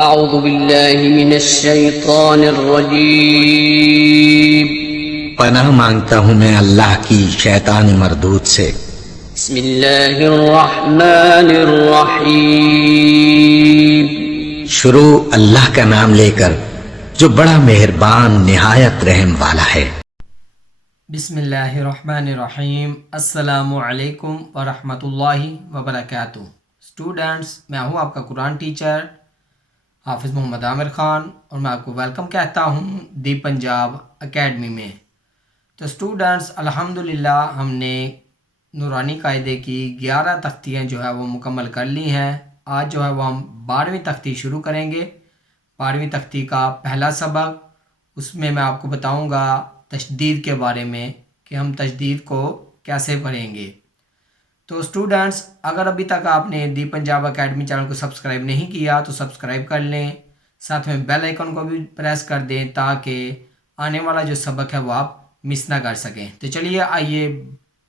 أعوذ بالله من الشيطان الرجيم پناہ مانگتا ہوں میں اللہ کی شیطان مردود سے۔ بسم الله الرحمن الرحيم شروع اللہ کا نام لے کر جو بڑا مہربان نہایت رحم والا ہے۔ بسم اللہ الرحمن الرحیم۔ السلام علیکم ورحمۃ اللہ وبرکاتہ۔ اسٹوڈنٹس، میں ہوں آپ کا قرآن ٹیچر حافظ محمد عامر خان، اور میں آپ کو ویلکم کہتا ہوں دی پنجاب اکیڈمی میں۔ تو اسٹوڈنٹس، الحمدللہ ہم نے نورانی قاعدے کی 11 تختیاں جو ہے وہ مکمل کر لی ہیں۔ آج جو ہے وہ ہم 12ویں تختی شروع کریں گے۔ 12ویں تختی کا پہلا سبق، اس میں آپ کو بتاؤں گا تشدید کے بارے میں کہ ہم تشدید کو کیسے پڑھیں گے۔ تو اسٹوڈنٹس، اگر ابھی تک آپ نے دی پنجاب اکیڈمی چینل کو سبسکرائب نہیں کیا تو سبسکرائب کر لیں، ساتھ میں بیل آئیکن کو بھی پریس کر دیں تاکہ آنے والا جو سبق ہے وہ آپ مس نہ کر سکیں۔ تو چلیے آئیے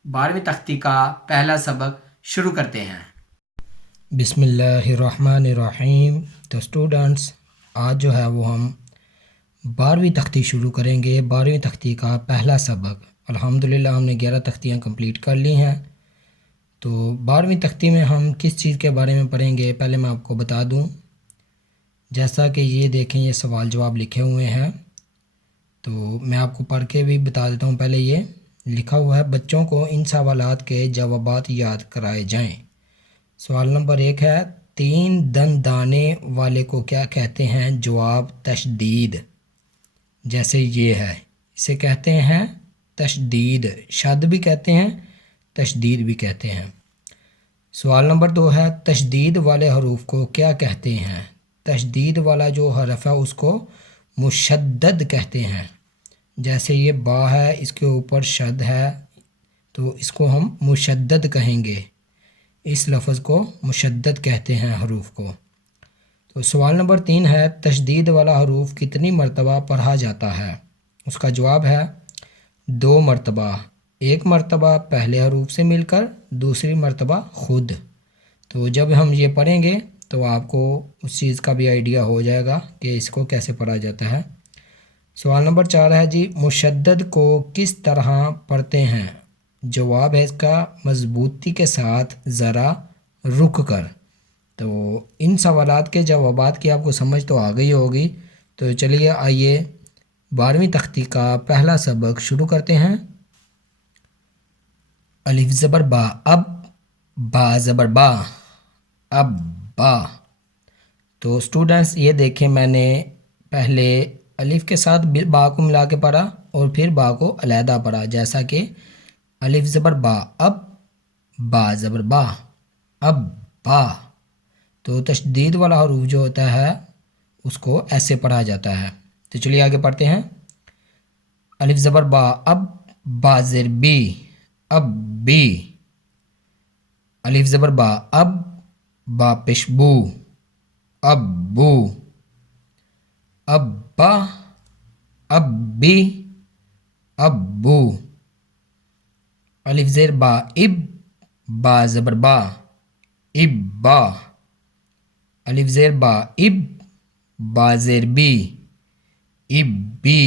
12ویں تختی کا پہلا سبق شروع کرتے ہیں۔ بسم اللہ الرحمن الرحیم۔ تو اسٹوڈنٹس، آج جو ہے وہ ہم 12ویں تختی شروع کریں گے۔ 12ویں تختی کا پہلا سبق۔ الحمدللہ ہم نے 11 تختیاں کمپلیٹ کر لی ہیں۔ تو 12ویں تختی میں ہم کس چیز کے بارے میں پڑھیں گے، پہلے میں آپ کو بتا دوں۔ جیسا کہ یہ دیکھیں، یہ سوال جواب لکھے ہوئے ہیں، تو میں آپ کو پڑھ کے بھی بتا دیتا ہوں۔ پہلے یہ لکھا ہوا ہے، بچوں کو ان سوالات کے جوابات یاد کرائے جائیں۔ سوال نمبر 1 ہے، 3 دن دانے والے کو کیا کہتے ہیں؟ جواب، تشدید۔ جیسے یہ ہے، اسے کہتے ہیں تشدید، شد بھی کہتے ہیں، تشدید بھی کہتے ہیں۔ سوال نمبر 2 ہے، تشدید والے حروف کو کیا کہتے ہیں؟ تشدید والا جو حرف ہے اس کو مشدد کہتے ہیں۔ جیسے یہ با ہے، اس کے اوپر شد ہے تو اس کو ہم مشدد کہیں گے، اس لفظ کو مشدد کہتے ہیں حروف کو۔ تو سوال نمبر 3 ہے، تشدید والا حروف کتنی مرتبہ پڑھا جاتا ہے؟ اس کا جواب ہے 2 مرتبہ، 1 مرتبہ پہلے حروف سے مل کر، دوسری مرتبہ خود۔ تو جب ہم یہ پڑھیں گے تو آپ کو اس چیز کا بھی آئیڈیا ہو جائے گا کہ اس کو کیسے پڑھا جاتا ہے۔ سوال نمبر 4 ہے جی، مشدد کو کس طرح پڑھتے ہیں؟ جواب ہے اس کا مضبوطی کے ساتھ، ذرا رک کر۔ تو ان سوالات کے جوابات کی آپ کو سمجھ تو آ گئی ہوگی۔ تو چلیے آئیے 12ویں تختی کا پہلا سبق شروع کرتے ہیں۔ الف زبر با، اب، با زبر با، اب با۔ تو اسٹوڈنٹس یہ دیکھیں، میں نے پہلے الف کے ساتھ با کو ملا کے پڑھا اور پھر با کو علیحدہ پڑھا، جیسا کہ الف زبر با، اب، با زبر با، اب با۔ تو تشدید والا حروف جو ہوتا ہے اس کو ایسے پڑھا جاتا ہے۔ تو چلیے آگے پڑھتے ہیں۔ الف زبر با، اب، با زیر بی، اب بی۔ الف زبر با، اب، با پیش بو، اب بو۔ اب با، اب بی، اب بو۔ الف زیر با، اب، با زبر با، اب با۔ الف زیر با، اب، با زیر بی، اب بی۔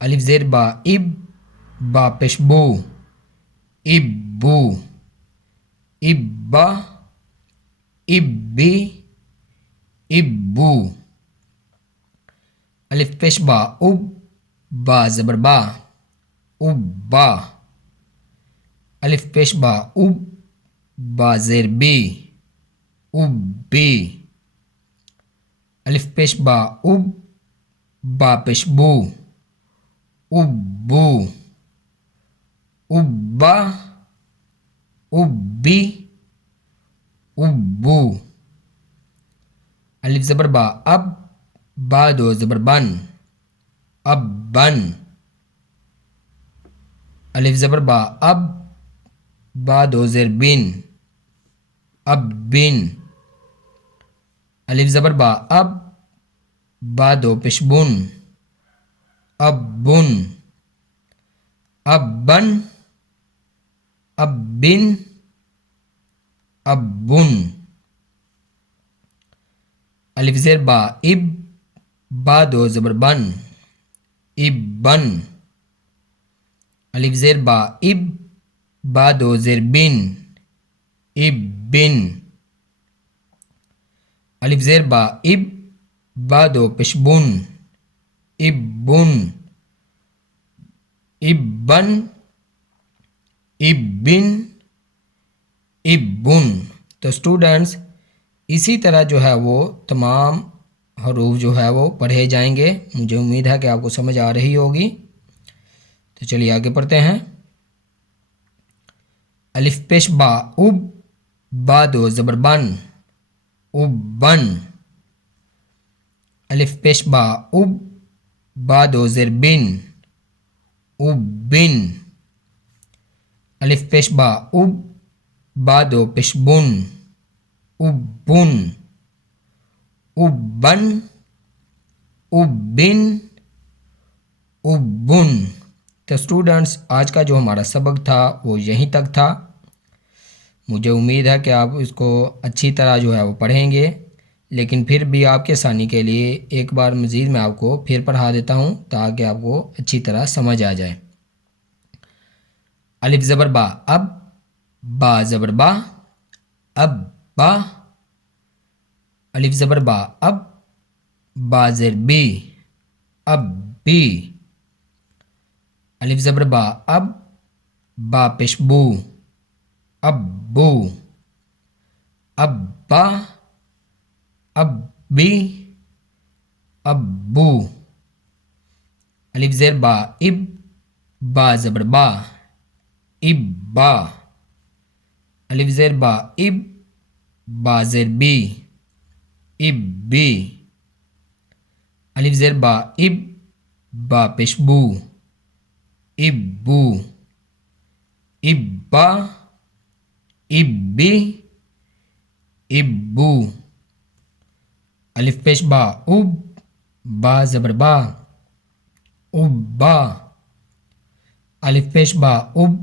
الف زیر با، اب، با پیش بو، اب بو۔ اب با، اب بی، اب بو۔ الف پیش با، اب، با زبر با، اب با۔ الف پیش با، اب، با زیر بی، اب بی۔ الف پیش با، اب، با پیش بو، اب بو۔ اب با، اب بی، اب بو۔ الف زبر با، اب، با 2 زبر بن، اب بن۔ الف زبر با، اب، با 2 زیر بن، اب بن۔ الف زبر با، اب، با 2 پیش بن، اب بن۔ اب بن، اب بن، اب بن۔ الف زیر با اب، با دو زبر بن، اب بن. الف زیر با اب، با دو زیر بن، اب بن. الف زیر با اب، با دو پیش بن، اب بن، اب بن، اب بن، اب بن. تو اسٹوڈنٹس اسی طرح جو ہے وہ تمام حروف جو ہے وہ پڑھے جائیں گے. مجھے امید ہے کہ آپ کو سمجھ آ رہی ہوگی. تو چلیے آگے پڑھتے ہیں. الف پیش با اب، با دو زبر بن، اب بن. الف پیش با اب، با دو زیر بن، اب بن. الف پیش با اب، با دو پیش بن، اب بن، اب بن، اب بن، اب بن. تو اسٹوڈنٹس آج کا جو ہمارا سبق تھا وہ یہیں تک تھا. مجھے امید ہے کہ آپ اس کو اچھی طرح جو ہے وہ پڑھیں گے، لیکن پھر بھی آپ کے آسانی کے لیے ایک بار مزید میں آپ کو پھر پڑھا دیتا ہوں تاکہ آپ کو اچھی طرح سمجھ آ جائے. الف زبر با اب، با زبر با، اب با. الف زبر با اب، با زیر بی، اب بی. الف زبر با اب، با پیش بو، اب بو. اب با، اب بی، اب بو. الف زیر با اب، با زبر با، اب با. الف زیر با اب، با زیر بی، اب بی. الف زیر با اب، با پیش بو، اب بو. اب با، اب بی، اب بو. الف پیش با اب، با زبر با، اب با. الف پیش با اب،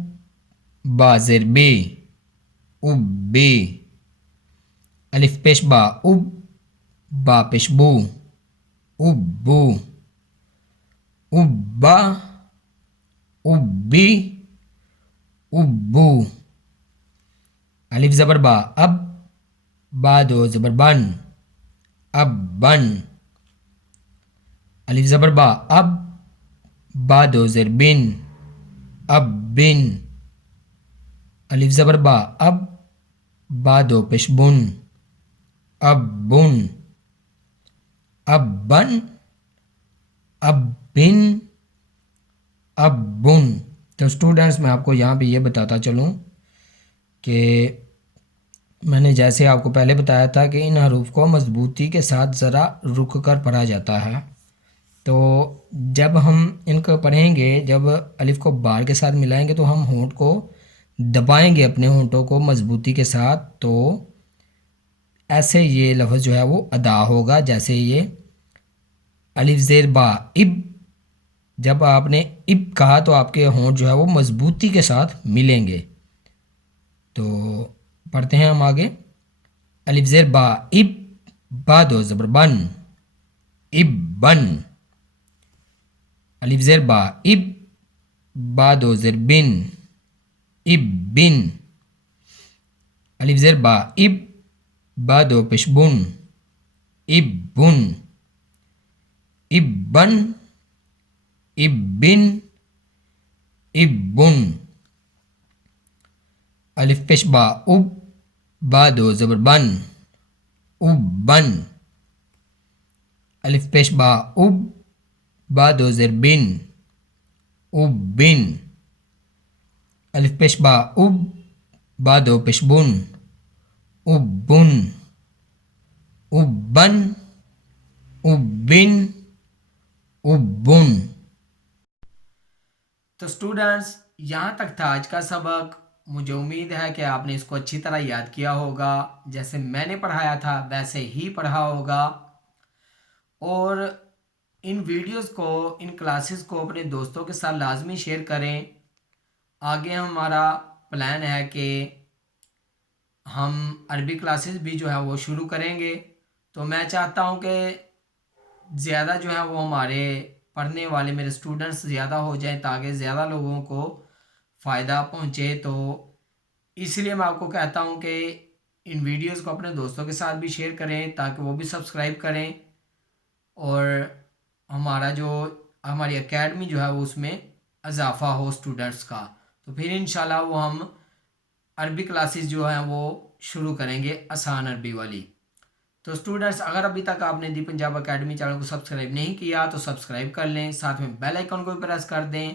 با زیر بی، اب بی. الف پیش با اب، با پیش بو، اب بو. اب با، اب بی، اب بو. الف زبر با اب، با دو زبر بن، اب بن. الف زبر با اب، با دو زیر بن، اب بن. الف زبر با اب، با دو پیش بن، اب بن. اب بن، اب بن، اب بن. تو اسٹوڈنٹس میں آپ کو یہاں پہ یہ بتاتا چلوں کہ میں نے جیسے آپ کو پہلے بتایا تھا کہ ان حروف کو مضبوطی کے ساتھ ذرا رک کر پڑھا جاتا ہے. تو جب ہم ان کو پڑھیں گے، جب الف کو بار کے ساتھ ملائیں گے تو ہم ہونٹ کو دبائیں گے، اپنے ہونٹوں کو مضبوطی کے ساتھ. تو ایسے یہ لفظ جو ہے وہ ادا ہوگا. جیسے یہ الف زیر با اب، جب آپ نے اب کہا تو آپ کے ہونٹ جو ہے وہ مضبوطی کے ساتھ ملیں گے. تو پڑھتے ہیں ہم آگے. الف زیر با اب، با دو زبر بن، اب بن. الف زیر با اب، با دو زیر بن، اب بن. الف زیر با اب، با دو پیش بن، اب بن. اب بن، اب بن، اب بن. الف پیش با اب، با دو زبر بن، اب بن. الف پیش با اب، با دو زیر بن، اب بن. الف پیش با اب، با دو پیش بن، اب بن. اب بن، اب بن، اب بن. تو اسٹوڈنٹس یہاں تک تھا آج کا سبق. مجھے امید ہے کہ آپ نے اس کو اچھی طرح یاد کیا ہوگا. جیسے میں نے پڑھایا تھا ویسے ہی پڑھا ہوگا. اور ان ویڈیوز کو، ان کلاسز کو اپنے دوستوں کے ساتھ لازمی شیئر کریں. آگے ہمارا پلان ہے کہ ہم عربی کلاسز بھی جو ہے وہ شروع کریں گے. تو میں چاہتا ہوں کہ زیادہ جو ہے وہ ہمارے پڑھنے والے میرے اسٹوڈنٹس زیادہ ہو جائیں تاکہ زیادہ لوگوں کو فائدہ پہنچے. تو اس لیے میں آپ کو کہتا ہوں کہ ان ویڈیوز کو اپنے دوستوں کے ساتھ بھی شیئر کریں تاکہ وہ بھی سبسکرائب کریں اور ہماری اکیڈمی جو ہے وہ اس میں اضافہ ہو اسٹوڈنٹس کا. تو پھر انشاءاللہ وہ ہم عربی کلاسز جو ہیں وہ شروع کریں گے آسان عربی والی. تو اسٹوڈنٹس اگر ابھی تک آپ نے دی پنجاب اکیڈمی چینل کو سبسکرائب نہیں کیا تو سبسکرائب کر لیں, ساتھ میں بیل آئیکن کو بھی پریس کر دیں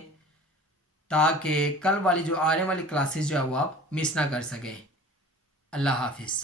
تاکہ کل والی جو آنے والی کلاسز جو ہے وہ آپ مس نہ کر سکیں. اللہ حافظ.